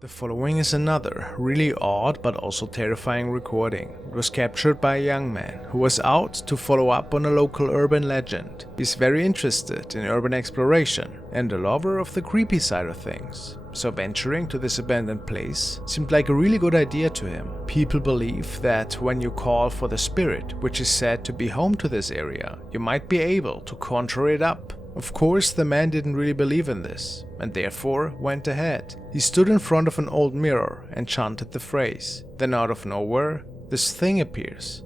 The following is another, really odd but also terrifying recording. It was captured by a young man who was out to follow up on a local urban legend. He's very interested in urban exploration and a lover of the creepy side of things. So venturing to this abandoned place seemed like a really good idea to him. People believe that when you call for the spirit, which is said to be home to this area, you might be able to conjure it up. Of course, the man didn't really believe in this, and therefore went ahead. He stood in front of an old mirror and chanted the phrase. Then out of nowhere, this thing appears.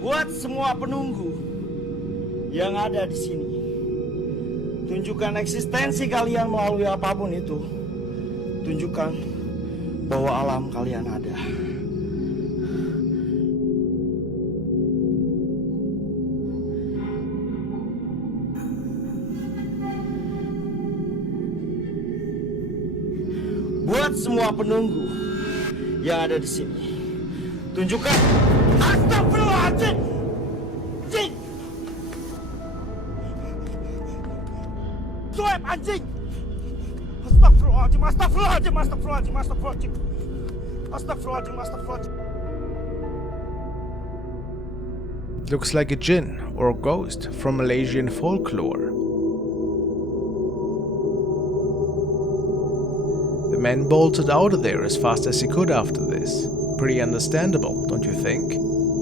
Buat semua penunggu yang ada di sini, tunjukkan eksistensi kalian melalui apapun itu. Tunjukkan bahwa alam kalian ada. Buat semua penunggu yang ada di sini, tunjukkan. Astagfirullahaladzim! Anjing! Sueb anjing! Astagfirullahaladzim, astagfirullahaladzim, astagfirullahaladzim, astagfirullahaladzim. Astagfirullahaladzim, astagfirullahaladzim. Looks like a jinn or a ghost from Malaysian folklore. The man bolted out of there as fast as he could after this. Pretty understandable, don't you think?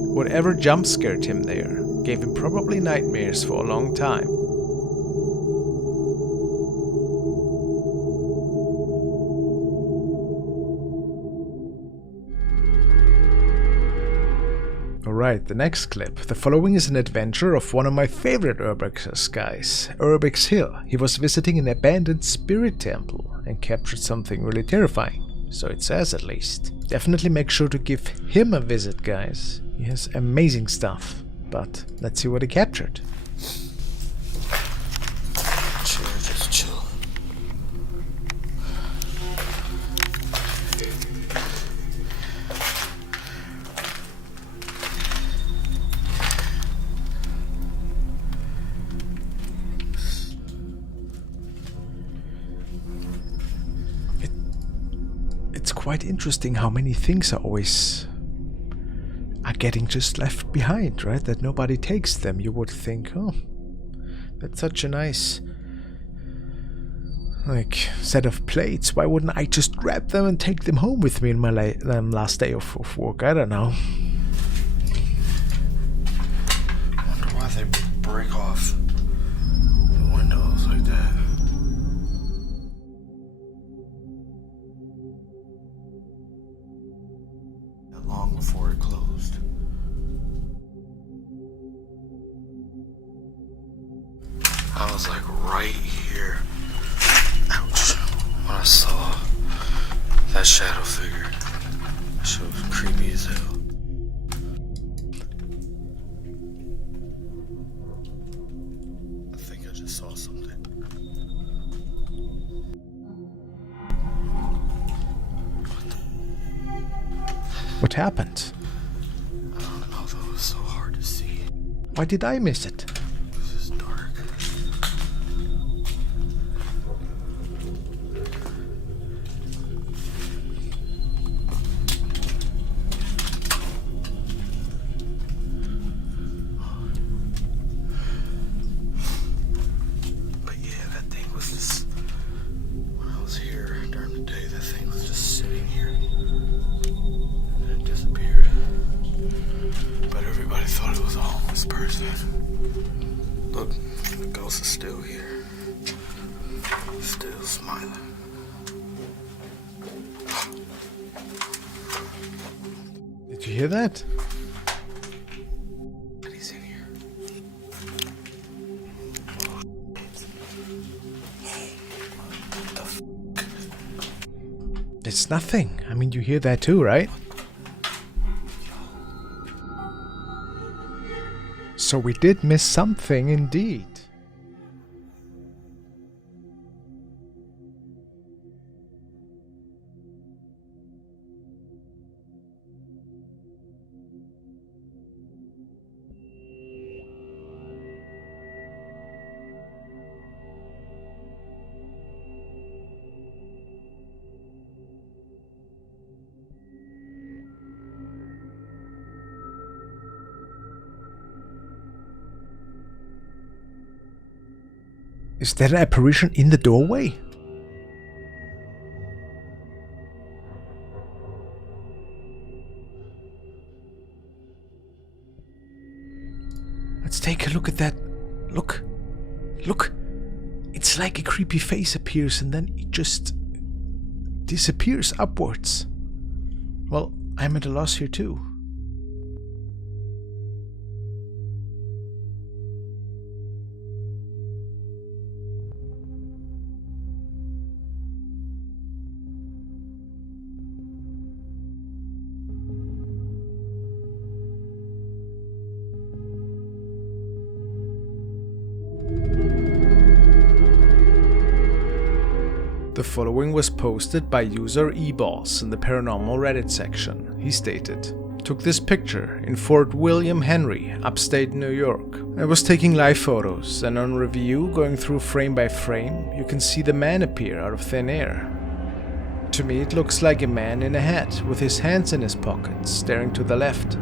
Whatever jump scared him there gave him probably nightmares for a long time. Alright, the next clip. The following is an adventure of one of my favorite Urbexers guys, Urbex Hill. He was visiting an abandoned spirit temple and captured something really terrifying. So it says, at least. Definitely make sure to give him a visit, guys. He has amazing stuff. But let's see what he captured. Chill, just chill. It's quite interesting how many things are getting just left behind, right? That nobody takes them. You would think, oh, that's such a nice set of plates. Why wouldn't I just grab them and take them home with me in my last day of work? I don't know. I wonder why they break off the windows like that. Long before it closed. I was like right here. Ouch. When I saw that shadow figure. That shit was creepy as hell. I think I just saw something. What happened? I don't know, though. It was so hard to see. Why did I miss it? This is dark. But yeah, that thing was just... When I was here during the day, that thing was just sitting here. And it disappeared. But everybody thought it was a homeless person. Look, the ghost is still here. Still smiling. Did you hear that? But he's in here. It's nothing. I mean, you hear that too, right? So we did miss something indeed. Is that an apparition in the doorway? Let's take a look at that. Look. Look. It's like a creepy face appears and then it just disappears upwards. Well, I'm at a loss here too. The following was posted by user eBalls in the paranormal Reddit section. He stated, "Took this picture in Fort William Henry, upstate New York. I was taking live photos and on review, going through frame by frame, you can see the man appear out of thin air. To me it looks like a man in a hat with his hands in his pockets, staring to the left.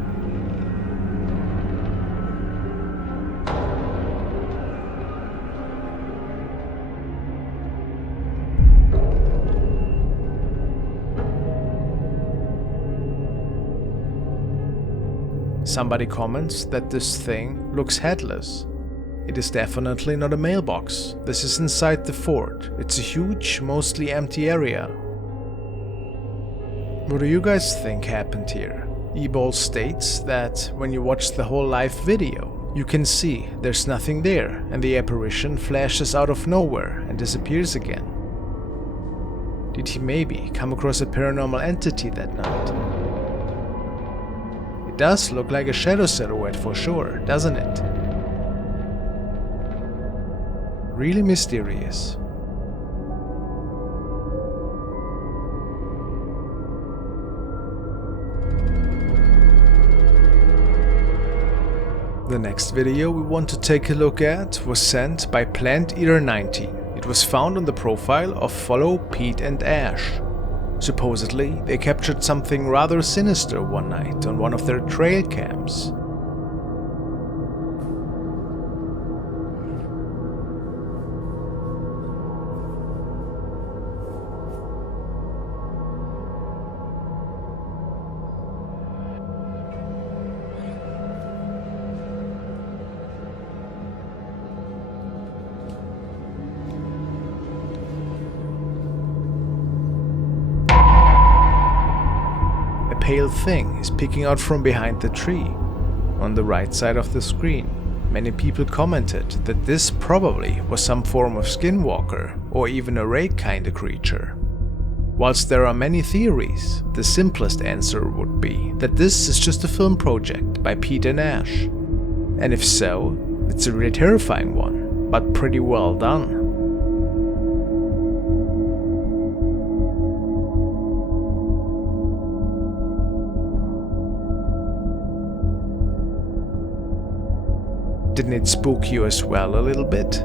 Somebody comments that this thing looks headless. It is definitely not a mailbox. This is inside the fort. It's a huge, mostly empty area. What do you guys think happened here?" eBall states that when you watch the whole live video, you can see there's nothing there and the apparition flashes out of nowhere and disappears again. Did he maybe come across a paranormal entity that night? It does look like a shadow silhouette for sure, doesn't it? Really mysterious. The next video we want to take a look at was sent by Plant Eater 19. It was found on the profile of Follow Pete and Ash. Supposedly, they captured something rather sinister one night on one of their trail cams. A pale thing is peeking out from behind the tree. On the right side of the screen, many people commented that this probably was some form of skinwalker or even a rake kind of creature. Whilst there are many theories, the simplest answer would be that this is just a film project by Pete and Ash. And if so, it's a really terrifying one, but pretty well done. Didn't it spook you as well a little bit?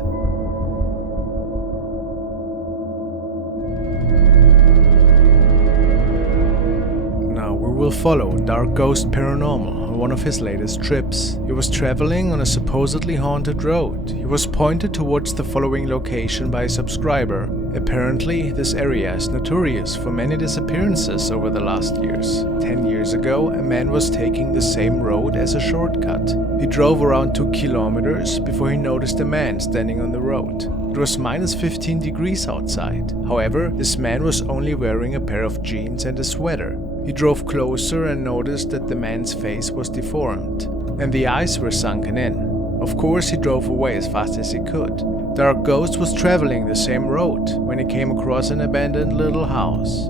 Now we will follow Dark Ghost Paranormal on one of his latest trips. He was traveling on a supposedly haunted road. He was pointed towards the following location by a subscriber. Apparently, this area is notorious for many disappearances over the last years. 10 years ago, a man was taking the same road as a shortcut. He drove around 2 kilometers before he noticed a man standing on the road. It was minus 15 degrees outside. However, this man was only wearing a pair of jeans and a sweater. He drove closer and noticed that the man's face was deformed, and the eyes were sunken in. Of course, he drove away as fast as he could. Dark Ghost was traveling the same road when he came across an abandoned little house.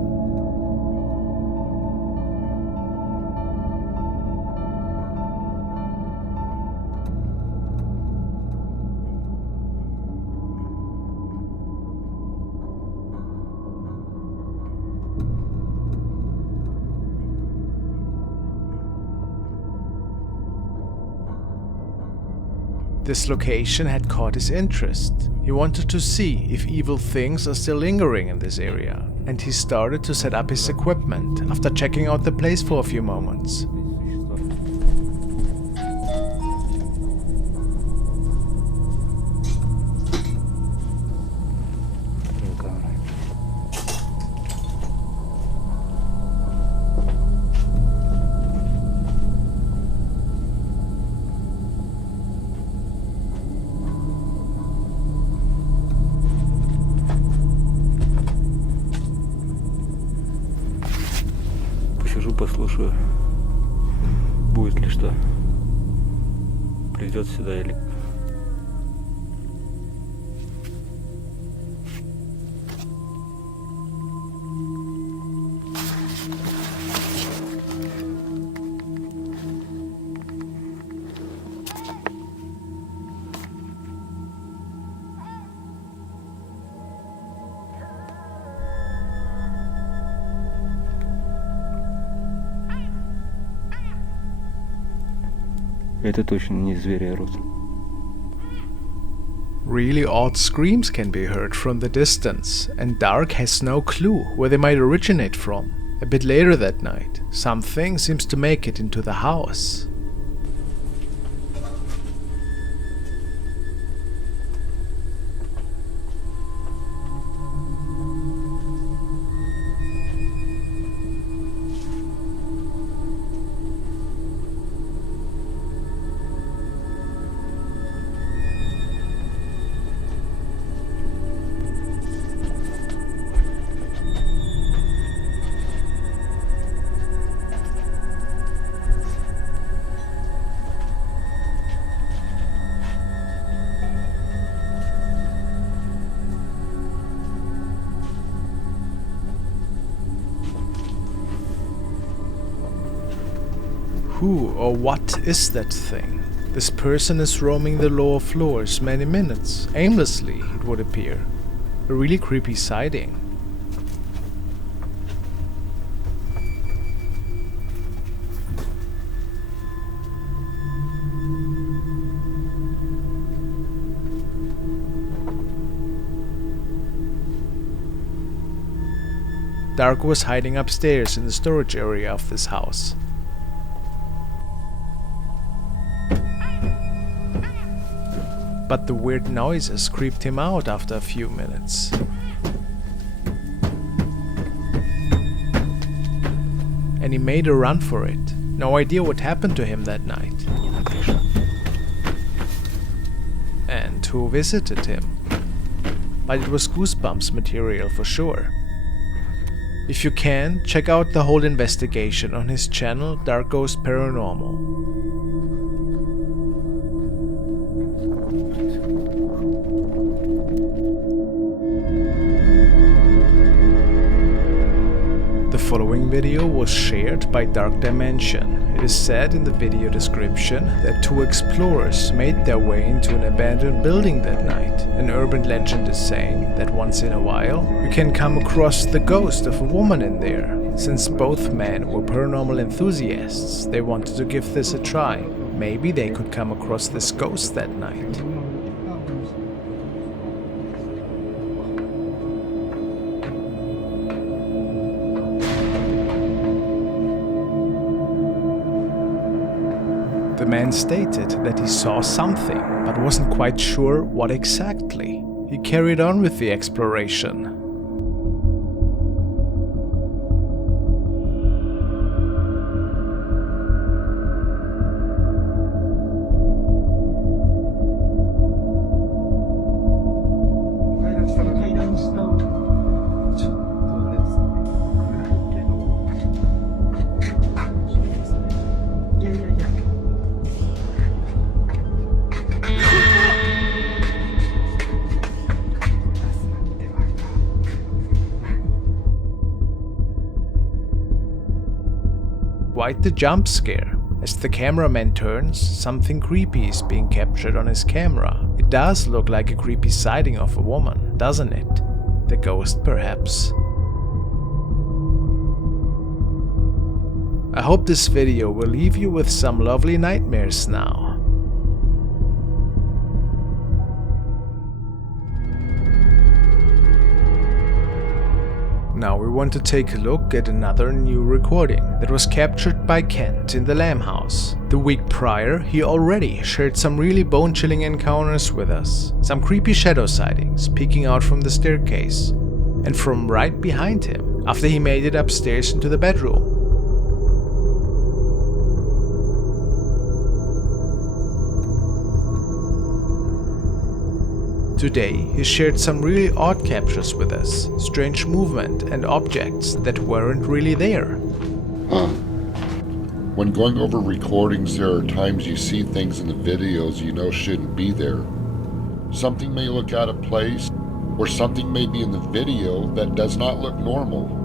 This location had caught his interest. He wanted to see if evil things are still lingering in this area, and he started to set up his equipment after checking out the place for a few moments. Посижу, послушаю, будет ли что, придет сюда или... Это точно не звери орут. Really odd screams can be heard from the distance, and Dark has no clue where they might originate from. A bit later that night, something seems to make it into the house. Who or what is that thing? This person is roaming the lower floors many minutes, aimlessly it would appear. A really creepy sighting. Dark was hiding upstairs in the storage area of this house. But the weird noises creeped him out after a few minutes. And he made a run for it. No idea what happened to him that night. And who visited him. But it was Goosebumps material for sure. If you can, check out the whole investigation on his channel Dark Ghost Paranormal. The following video was shared by Dark Dimension. It is said in the video description that two explorers made their way into an abandoned building that night. An urban legend is saying that once in a while you can come across the ghost of a woman in there. Since both men were paranormal enthusiasts, they wanted to give this a try. Maybe they could come across this ghost that night. The man stated that he saw something, but wasn't quite sure what exactly. He carried on with the exploration. Quite the jump scare. As the cameraman turns, something creepy is being captured on his camera. It does look like a creepy sighting of a woman, doesn't it? The ghost, perhaps. I hope this video will leave you with some lovely nightmares now. Now we want to take a look at another new recording that was captured by Kent in the Lamb House. The week prior, he already shared some really bone-chilling encounters with us. Some creepy shadow sightings peeking out from the staircase and from right behind him after he made it upstairs into the bedroom. Today, he shared some really odd captures with us, strange movement and objects that weren't really there. When going over recordings, there are times you see things in the videos you know shouldn't be there. Something may look out of place, or something may be in the video that does not look normal.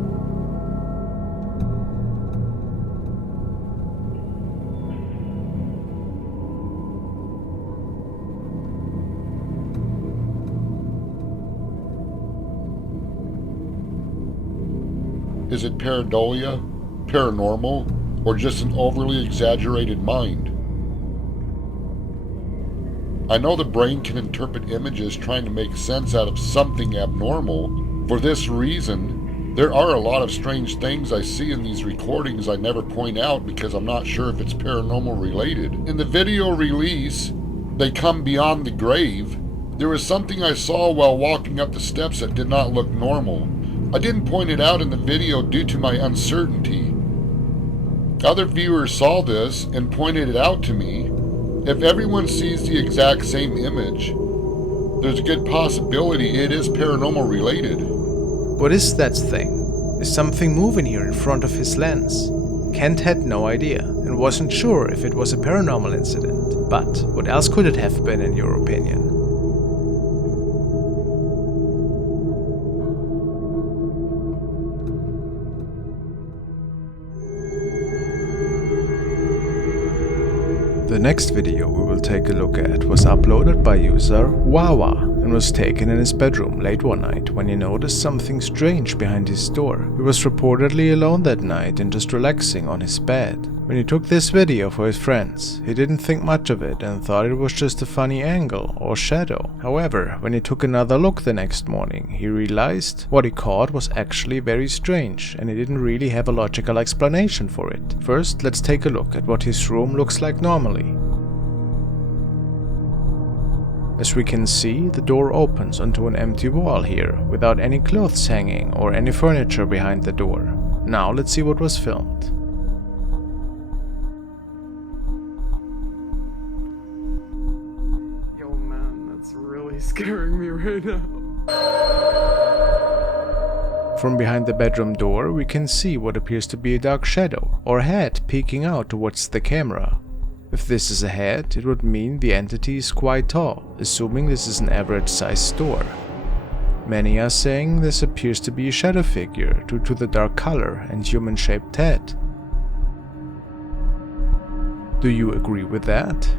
Is it pareidolia, paranormal, or just an overly exaggerated mind? I know the brain can interpret images trying to make sense out of something abnormal. For this reason, there are a lot of strange things I see in these recordings I never point out because I'm not sure if it's paranormal related. In the video release, They Come Beyond the Grave, there was something I saw while walking up the steps that did not look normal. I didn't point it out in the video due to my uncertainty. Other viewers saw this and pointed it out to me. If everyone sees the exact same image, there's a good possibility it is paranormal related. What is that thing? Is something moving here in front of his lens? Kent had no idea and wasn't sure if it was a paranormal incident. But what else could it have been in your opinion? The next video we will take a look at was uploaded by user Wawa and was taken in his bedroom late one night when he noticed something strange behind his door. He was reportedly alone that night and just relaxing on his bed. When he took this video for his friends, he didn't think much of it and thought it was just a funny angle or shadow. However, when he took another look the next morning, he realized what he caught was actually very strange and he didn't really have a logical explanation for it. First, let's take a look at what his room looks like normally. As we can see, the door opens onto an empty wall here, without any clothes hanging or any furniture behind the door. Now let's see what was filmed. Yo man, that's really scaring me right now. From behind the bedroom door, we can see what appears to be a dark shadow or head peeking out towards the camera. If this is a head, it would mean the entity is quite tall, assuming this is an average-sized door. Many are saying this appears to be a shadow figure due to the dark color and human-shaped head. Do you agree with that?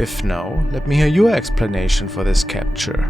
If no, let me hear your explanation for this capture.